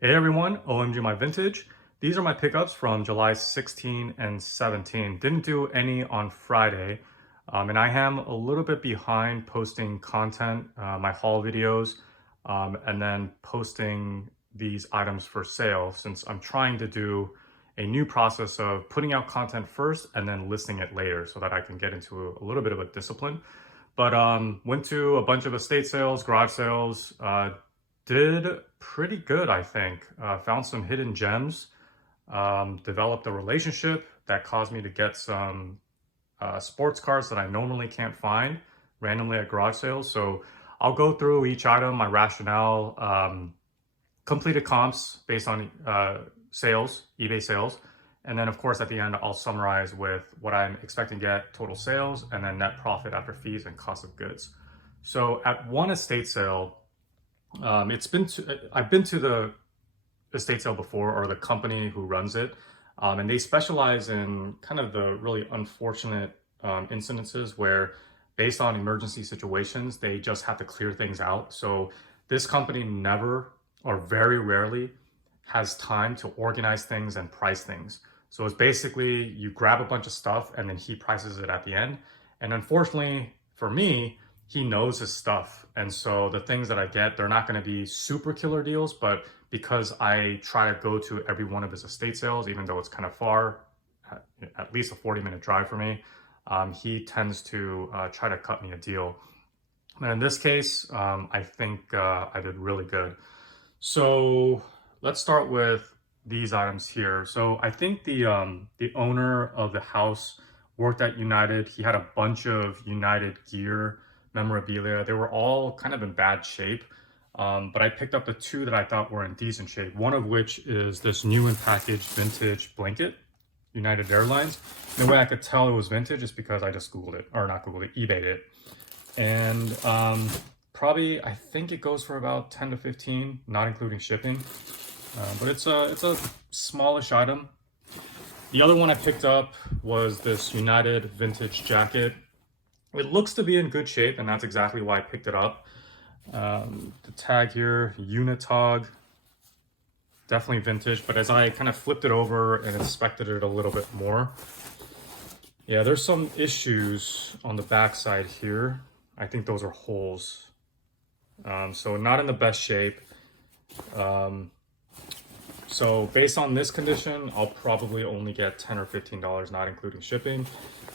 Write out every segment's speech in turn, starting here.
Hey everyone, OMG My Vintage. These are my pickups from July 16 and 17. Didn't do any on Friday, and I am a little bit behind posting content, my haul videos, and then posting these items for sale since I'm trying to do a new process of putting out content first and then listing it later so that I can get into a little bit of a discipline. But went to a bunch of estate sales, garage sales, did pretty good, I think. Found some hidden gems, developed a relationship that caused me to get some sports cars that I normally can't find randomly at garage sales. So I'll go through each item, my rationale, completed comps based on sales, eBay sales. And then, of course, at the end, I'll summarize with what I'm expecting to get total sales and then net profit after fees and cost of goods. So at one estate sale, I've been to the estate sale before, or the company who runs it, and they specialize in kind of the really unfortunate incidences where, based on emergency situations, they just have to clear things out. So this company never, or very rarely, has time to organize things and price things. So it's basically you grab a bunch of stuff and then he prices it at the end. And unfortunately for me, he knows his stuff. And so the things that I get, they're not going to be super killer deals, but because I try to go to every one of his estate sales, even though it's kind of far, at least a 40-minute drive for me, he tends to try to cut me a deal. And in this case, I think I did really good. So let's start with these items here. So I think the owner of the house worked at United. He had a bunch of United gear memorabilia. They were all kind of in bad shape, but I picked up the two that I thought were in decent shape. One of which is this new and packaged vintage blanket, United Airlines. And the way I could tell it was vintage is because I just Googled it, or not Googled it, eBayed it. And probably, I think it goes for about 10 to 15, not including shipping. But it's a smallish item. The other one I picked up was this United vintage jacket. It looks to be in good shape, and that's exactly why I picked it up. The tag here, Unitog, definitely vintage, but as I kind of flipped it over and inspected it a little bit more, yeah, there's some issues on the back side here. I think those are holes. So not in the best shape. So based on this condition, I'll probably only get $10 or $15, not including shipping.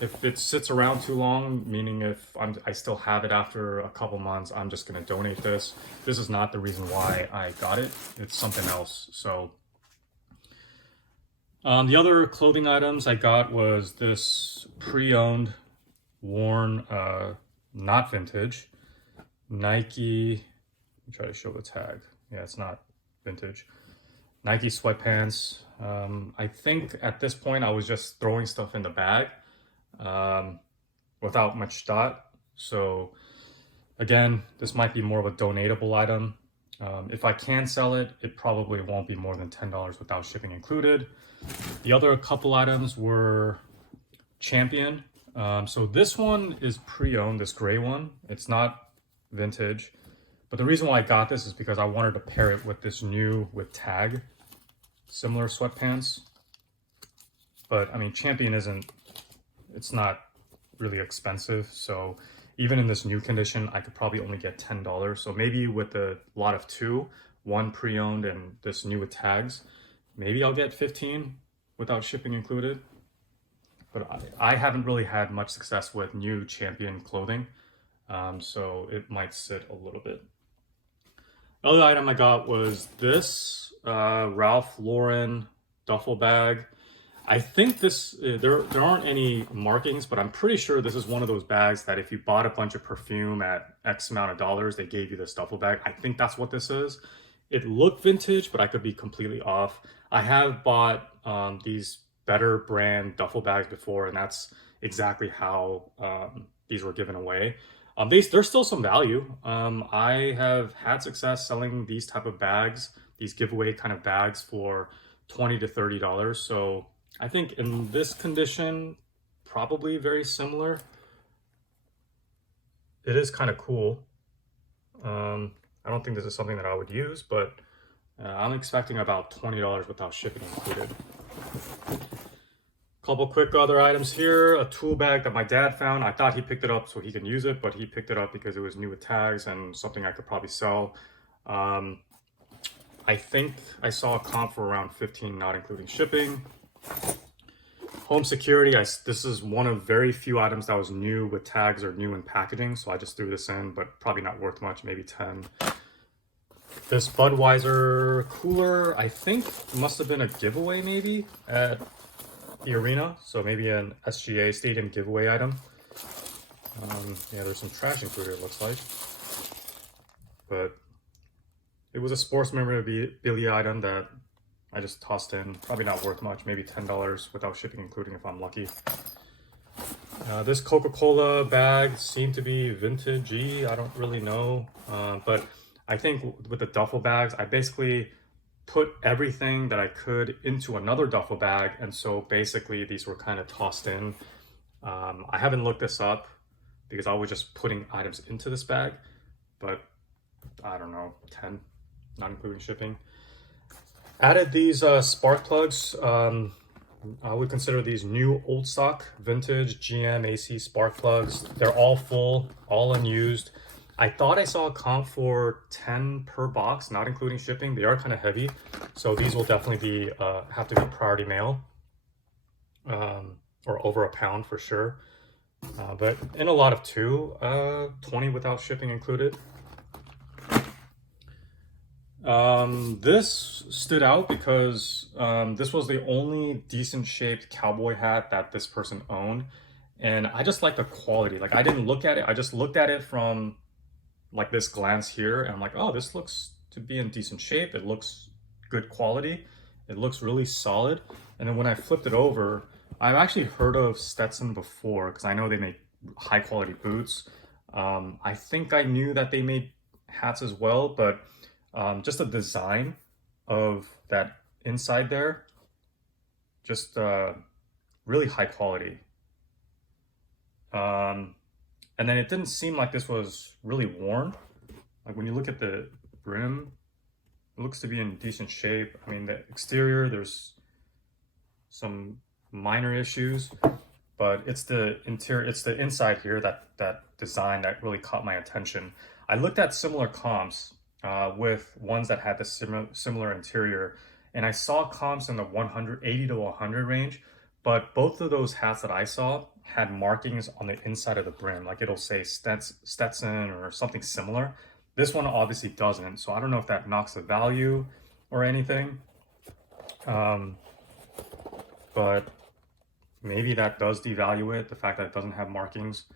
If it sits around too long, meaning if I still have it after a couple months, I'm just gonna donate this. This is not the reason why I got it. It's something else. So the other clothing items I got was this pre-owned, worn, not vintage, Nike. Let me try to show the tag. Yeah, it's not vintage. Nike sweatpants. I think at this point I was just throwing stuff in the bag without much thought. So again, this might be more of a donatable item. If I can sell it, it probably won't be more than $10 without shipping included. The other couple items were Champion. So this one is pre-owned, this gray one. It's not vintage. But the reason why I got this is because I wanted to pair it with this new, with tag, similar sweatpants. But I mean, Champion it's not really expensive. So even in this new condition, I could probably only get $10. So maybe with a lot of two, one pre-owned and this new with tags, maybe I'll get 15 without shipping included. But I haven't really had much success with new Champion clothing. So it might sit a little bit. The other item I got was this Ralph Lauren duffel bag. I think this, there aren't any markings, but I'm pretty sure this is one of those bags that if you bought a bunch of perfume at X amount of dollars, they gave you this duffel bag. I think that's what this is. It looked vintage, but I could be completely off. I have bought these better brand duffel bags before, and that's exactly how these were given away. There's still some value. I have had success selling these type of bags, these giveaway kind of bags, for $20 to $30. So I think in this condition, probably very similar. It is kind of cool. I don't think this is something that I would use, but I'm expecting about $20 without shipping included. Couple quick other items here. A tool bag that my dad found. I thought he picked it up so he can use it, but he picked it up because it was new with tags and something I could probably sell. I think I saw a comp for around 15, not including shipping. Home security, this is one of very few items that was new with tags or new in packaging, so I just threw this in, but probably not worth much, maybe 10. This Budweiser cooler, I think must have been a giveaway maybe at the arena, so maybe an SGA stadium giveaway item. Yeah, there's some trash included, it looks like. But it was a sports memorabilia item that I just tossed in. Probably not worth much, maybe $10 without shipping including if I'm lucky. This Coca-Cola bag seemed to be vintage-y, I don't really know. But I think with the duffel bags, I basically put everything that I could into another duffel bag, and so basically these were kind of tossed in. I haven't looked this up because I was just putting items into this bag, but I don't know, 10, not including shipping. Added these spark plugs. I would consider these new old stock vintage GM AC spark plugs. They're all full, all unused. I thought I saw a comp for 10 per box, not including shipping. They are kind of heavy, so these will definitely be have to be priority mail, or over a pound for sure. But in a lot of 20 without shipping included. This stood out because this was the only decent shaped cowboy hat that this person owned, and I just like the quality. Like, I didn't look at it, I just looked at it from like this glance here, and I'm like, oh, this looks to be in decent shape. It looks good quality. It looks really solid. And then when I flipped it over, I've actually heard of Stetson before because I know they make high quality boots. I think I knew that they made hats as well, but just the design of that inside there, just really high quality. And then it didn't seem like this was really worn. Like, when you look at the brim, it looks to be in decent shape. I mean, the exterior, there's some minor issues, but it's the interior, it's the inside here, that design that really caught my attention. I looked at similar comps with ones that had the similar interior, and I saw comps in the 180 to 100 range, but both of those hats that I saw had markings on the inside of the brim, like it'll say Stetson or something similar. This one obviously doesn't, so I don't know if that knocks the value or anything. But maybe that does devalue it, the fact that it doesn't have markings.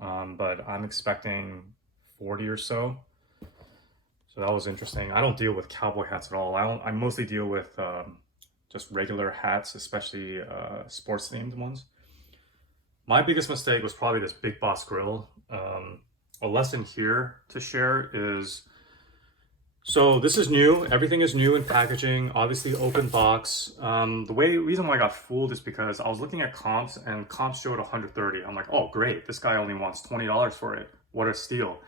But I'm expecting 40 or so. So that was interesting. I don't deal with cowboy hats at all. I mostly deal with just regular hats, especially sports themed ones. My biggest mistake was probably this Big Boss grill. A lesson here to share is, so this is new. Everything is new in packaging, obviously open box. The reason why I got fooled is because I was looking at comps and comps showed 130. I'm like, oh great, this guy only wants $20 for it. What a steal.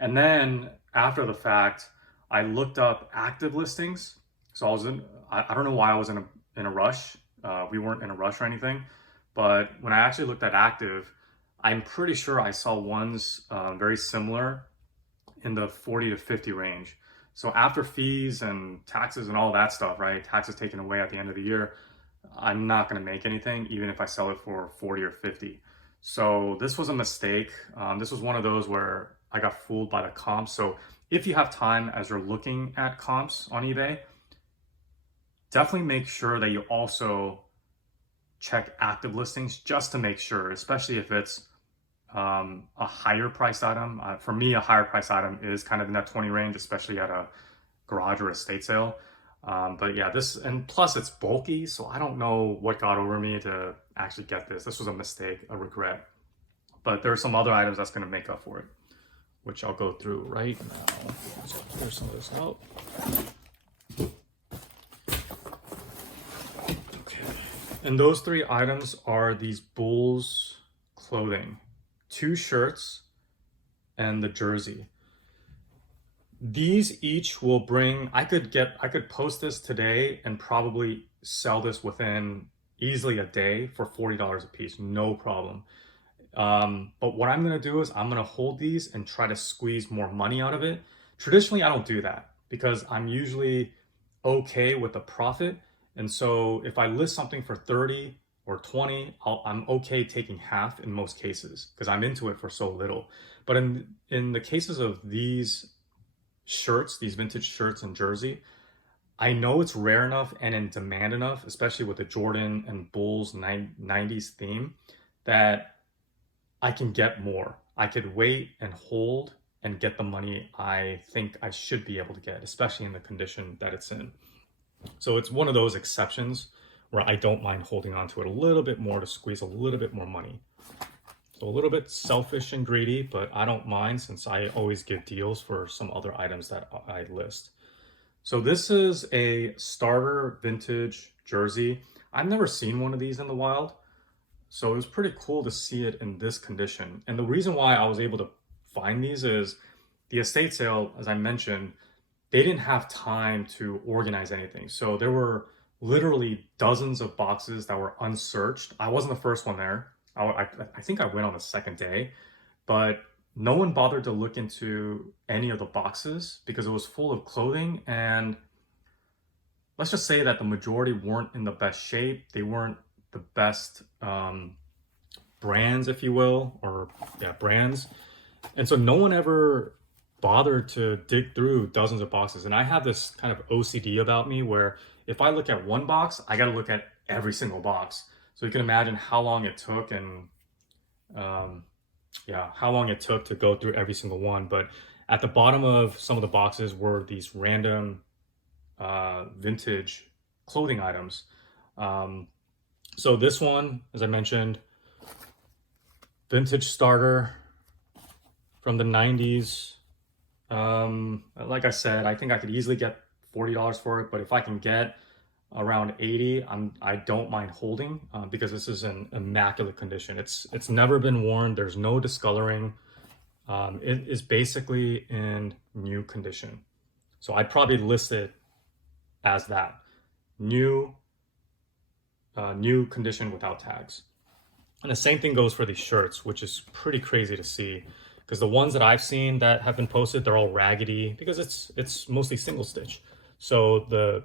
And then after the fact, I looked up active listings. So I don't know why I was in a rush. We weren't in a rush or anything. But when I actually looked at active, I'm pretty sure I saw ones very similar in the 40 to 50 range. So after fees and taxes and all that stuff, right? Taxes taken away at the end of the year, I'm not going to make anything, even if I sell it for 40 or 50. So this was a mistake. This was one of those where I got fooled by the comps. So if you have time as you're looking at comps on eBay, definitely make sure that you also check active listings just to make sure, especially if it's a higher priced item. For me, a higher priced item is kind of in that 20 range, especially at a garage or estate sale. But yeah, and plus it's bulky, so I don't know what got over me to actually get this. This was a mistake, a regret. But there are some other items that's going to make up for it, which I'll go through right now. Let's clear some of this out. Okay. And those three items are these Bulls clothing. 2 shirts and the jersey. These each will bring, I could post this today and probably sell this within easily a day for $40 a piece, no problem. But what I'm gonna do is I'm gonna hold these and try to squeeze more money out of it. Traditionally, I don't do that because I'm usually okay with the profit. And so if I list something for 30 or 20, I'm okay taking half in most cases because I'm into it for so little. But in the cases of these shirts, these vintage shirts and jersey, I know it's rare enough and in demand enough, especially with the Jordan and Bulls 90s theme, that I can get more. I could wait and hold and get the money I think I should be able to get, especially in the condition that it's in. So it's one of those exceptions where I don't mind holding on to it a little bit more to squeeze a little bit more money. So a little bit selfish and greedy, but I don't mind since I always give deals for some other items that I list. So this is a starter vintage jersey. I've never seen one of these in the wild. So it was pretty cool to see it in this condition. And the reason why I was able to find these is the estate sale, as I mentioned, they didn't have time to organize anything. So there were literally dozens of boxes that were unsearched. I wasn't the first one there. I think I went on the second day, but no one bothered to look into any of the boxes because it was full of clothing. And let's just say that the majority weren't in the best shape. They weren't the best brands, if you will, or yeah, brands. And so no one ever bothered to dig through dozens of boxes. And I have this kind of OCD about me where if I look at one box, I got to look at every single box. So you can imagine how long it took and yeah, how long it took to go through every single one. But at the bottom of some of the boxes were these random vintage clothing items. So this one, as I mentioned, vintage starter from the 90s. Like I said, I think I could easily get $40 for it, but if I can get around 80, I don't mind holding because this is in immaculate condition. It's never been worn. There's no discoloring. It is basically in new condition. So I'd probably list it as that new new condition without tags. And the same thing goes for these shirts, which is pretty crazy to see because the ones that I've seen that have been posted, they're all raggedy because it's mostly single stitch. So the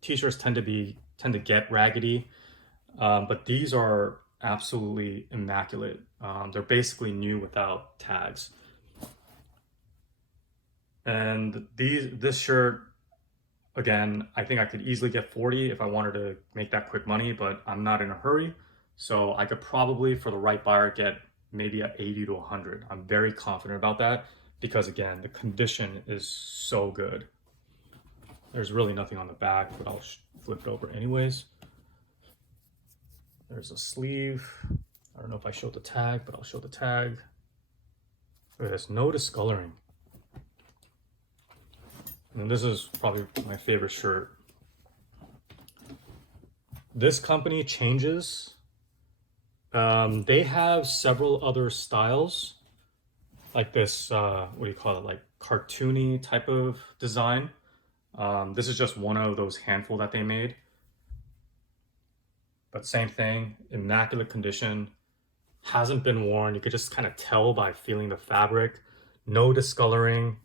t-shirts tend to get raggedy, but these are absolutely immaculate. They're basically new without tags. And this shirt, again, I think I could easily get 40 if I wanted to make that quick money, but I'm not in a hurry. So I could probably, for the right buyer, get maybe at 80 to 100. I'm very confident about that because, again, the condition is so good. There's really nothing on the back, but I'll flip it over anyways. There's a sleeve. I don't know if I showed the tag, but I'll show the tag. There's no discoloring. And this is probably my favorite shirt. This company changes. They have several other styles, like this, what do you call it, like cartoony type of design. This is just one of those handful that they made. But same thing, immaculate condition, hasn't been worn. You could just kind of tell by feeling the fabric. No discoloring,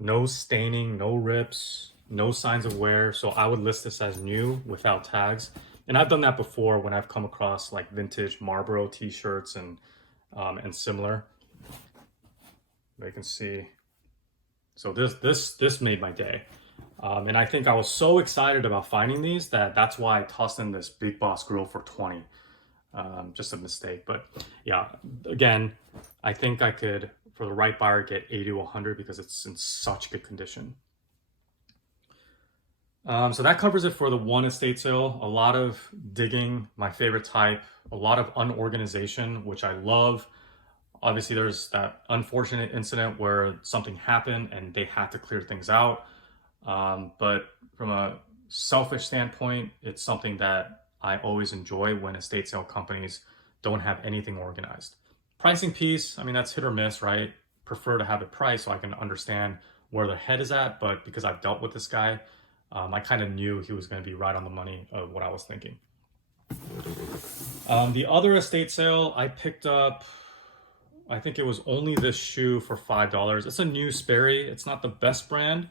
no staining, no rips, no signs of wear. So I would list this as new without tags. And I've done that before when I've come across like vintage Marlboro t-shirts and similar. You can see. So this made my day. And I think I was so excited about finding these that's why I tossed in this Big Boss grill for 20. Just a mistake, but yeah, again, I think I could, for the right buyer, get 80 to 100 because it's in such good condition. So that covers it for the one estate sale. A lot of digging, my favorite type, a lot of unorganization, which I love. Obviously, there's that unfortunate incident where something happened and they had to clear things out. But from a selfish standpoint, it's something that I always enjoy when estate sale companies don't have anything organized. Pricing piece, I mean, that's hit or miss, right? prefer to have it priced so I can understand where the head is at. But because I've dealt with this guy, I kind of knew he was going to be right on the money of what I was thinking. The other estate sale I picked up, I think it was only this shoe for $5. It's a new Sperry. It's not the best brand,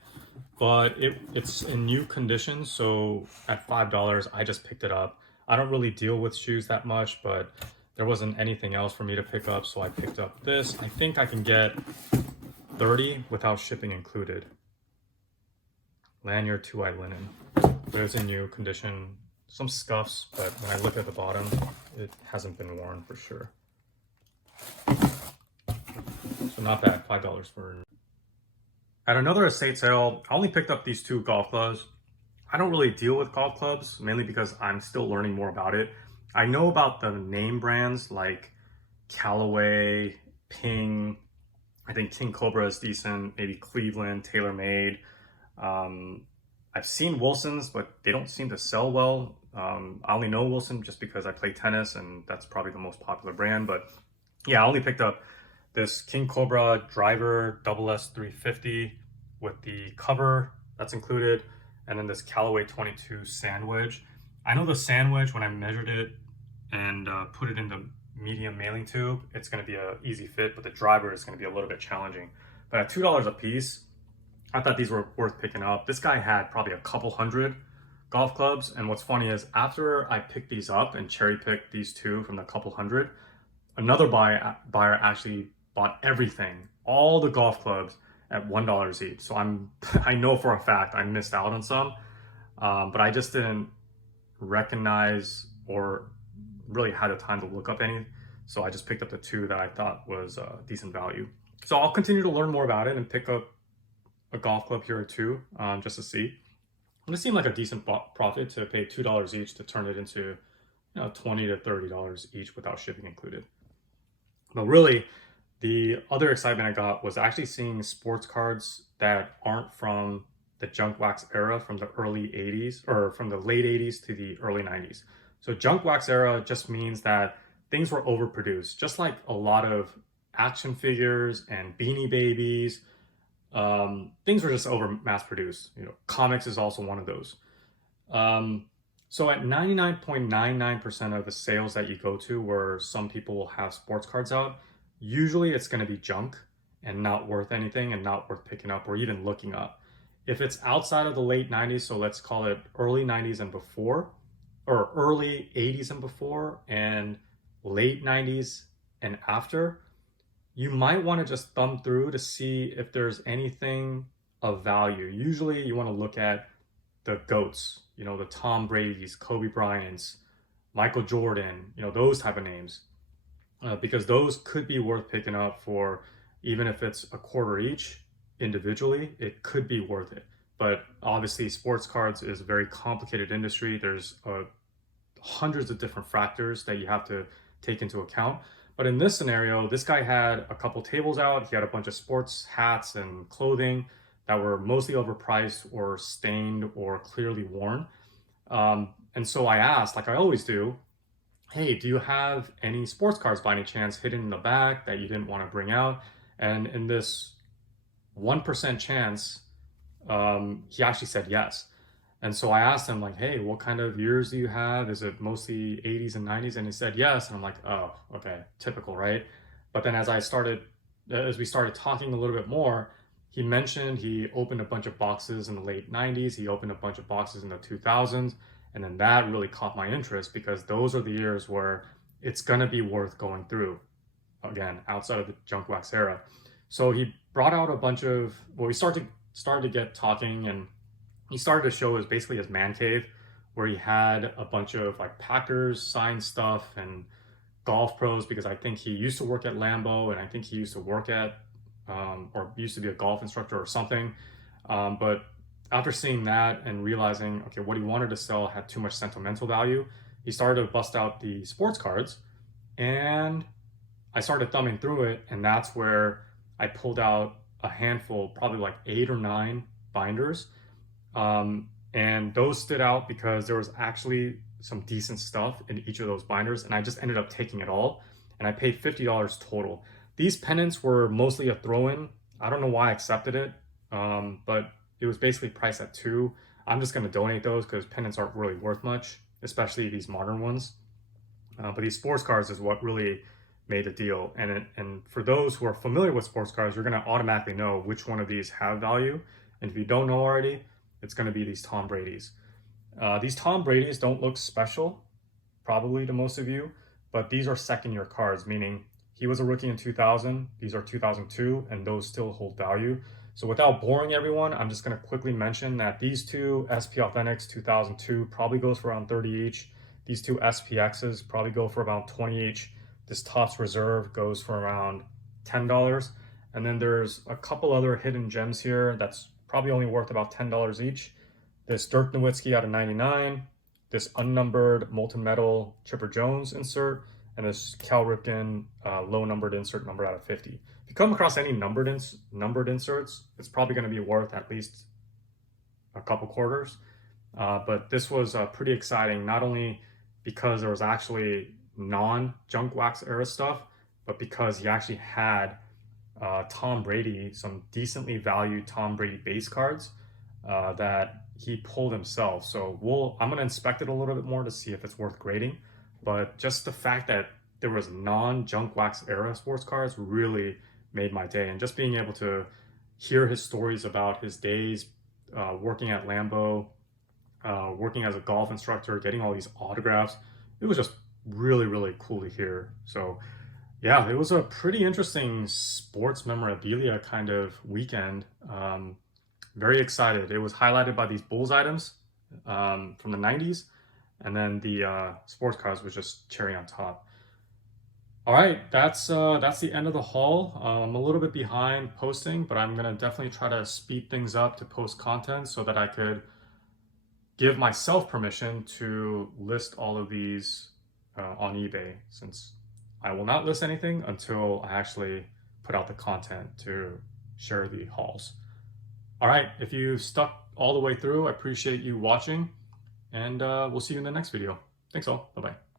but it's in new condition. So at $5, I just picked it up. I don't really deal with shoes that much, but there wasn't anything else for me to pick up, so I picked up this. I think I can get 30 without shipping included. Lanyard 2-eye linen. But it's in new condition. Some scuffs, but when I look at the bottom, it hasn't been worn for sure. So not bad, $5 for. At another estate sale, I only picked up these 2 golf clubs. I don't really deal with golf clubs, mainly because I'm still learning more about it. I know about the name brands like Callaway, Ping, I think King Cobra is decent, maybe Cleveland, TaylorMade. I've seen Wilson's, but they don't seem to sell well. I only know Wilson just because I play tennis and that's probably the most popular brand. But yeah, I only picked up this King Cobra driver SS 350 with the cover that's included, and then this Callaway 22 sandwich. I know the sandwich, when I measured it and put it in the medium mailing tube, it's going to be an easy fit, but the driver is going to be a little bit challenging. But at $2 a piece, I thought these were worth picking up. This guy had probably a couple hundred golf clubs, and what's funny is after I picked these up and cherry picked these 2 from the couple hundred, another buyer actually bought everything, all the golf clubs at $1 each. So I know for a fact I missed out on some, but I just didn't recognize or really had the time to look up any. So I just picked up the 2 that I thought was decent value. So I'll continue to learn more about it and pick up a golf club here or 2 just to see. And it seemed like a decent profit to pay $2 each to turn it into, $20 to $30 each without shipping included. But really, the other excitement I got was actually seeing sports cards that aren't from the junk wax era, from the early 80s or from the late 80s to the early 90s. So junk wax era just means that things were overproduced, just like a lot of action figures and Beanie Babies. Things were just over mass produced. Comics is also one of those. So at 99.99% of the sales that you go to where some people will have sports cards out, usually it's going to be junk and not worth anything and not worth picking up or even looking up. If it's outside of the late 90s, so let's call it early 90s and before, or early 80s and before, and late 90s and after, you might want to just thumb through to see if there's anything of value. Usually you want to look at the GOATs, the Tom Brady's, Kobe Bryant's, Michael Jordan, those type of names, because those could be worth picking up for, even if it's a quarter each individually, it could be worth it. But obviously sports cards is a very complicated industry. There's hundreds of different factors that you have to take into account. But in this scenario, this guy had a couple tables out. He had a bunch of sports hats and clothing that were mostly overpriced or stained or clearly worn. And so I asked, like I always do, hey, do you have any sports cards by any chance hidden in the back that you didn't want to bring out? And in this 1% chance, he actually said yes. And so I asked him, like, hey, what kind of years do you have? Is it mostly 80s and 90s? And he said yes. And I'm like, oh, okay, typical, right? But then as we started talking a little bit more, he mentioned he opened a bunch of boxes in the late 90s. He opened a bunch of boxes in the 2000s. And then that really caught my interest because those are the years where it's going to be worth going through, again, outside of the junk wax era. So he brought out a bunch of, we started to get talking, and he started to show basically his man cave, where he had a bunch of like Packers signed stuff and golf pros, because I think he used to work at Lambeau, and I think he used to work at, or used to be a golf instructor or something. But after seeing that and realizing, okay, what he wanted to sell had too much sentimental value, he started to bust out the sports cards, and I started thumbing through it, and that's where I pulled out a handful, probably like 8 or 9 binders. And those stood out because there was actually some decent stuff in each of those binders, and I just ended up taking it all, and I paid $50 total. These pennants were mostly a throw-in. I don't know why I accepted it, but it was basically priced at 2. I'm just gonna donate those because pennants aren't really worth much, especially these modern ones. But these sports cars is what really made the deal. And for those who are familiar with sports cars, you're gonna automatically know which one of these have value. And if you don't know already, it's gonna be these Tom Brady's. These Tom Brady's don't look special, probably to most of you, but these are second year cards, meaning he was a rookie in 2000, these are 2002, and those still hold value. So without boring everyone, I'm just gonna quickly mention that these two SP Authentics 2002 probably goes for around 30 each. These two SPXs probably go for about 20 each. This Topps Reserve goes for around $10. And then there's a couple other hidden gems here that's probably only worth about $10 each. This Dirk Nowitzki out of 99, this unnumbered molten metal Chipper Jones insert, and this Cal Ripken low numbered insert number out of 50. If you come across any numbered inserts, it's probably going to be worth at least a couple quarters. But this was pretty exciting, not only because there was actually non-junk wax era stuff, but because he actually had Tom Brady, some decently valued Tom Brady base cards that he pulled himself. So I'm gonna inspect it a little bit more to see if it's worth grading. But just the fact that there was non-junk wax era sports cards really made my day. And just being able to hear his stories about his days working at Lambeau, working as a golf instructor, getting all these autographs, it was just really, really cool to hear. So yeah, it was a pretty interesting sports memorabilia kind of weekend. Very excited. It was highlighted by these Bulls items from the 90s, and then the sports cards was just cherry on top. All right, that's the end of the haul. I'm a little bit behind posting, but I'm gonna definitely try to speed things up to post content so that I could give myself permission to list all of these on eBay, since I will not list anything until I actually put out the content to share the hauls. All right, if you stuck all the way through, I appreciate you watching, and we'll see you in the next video. Thanks all, bye-bye.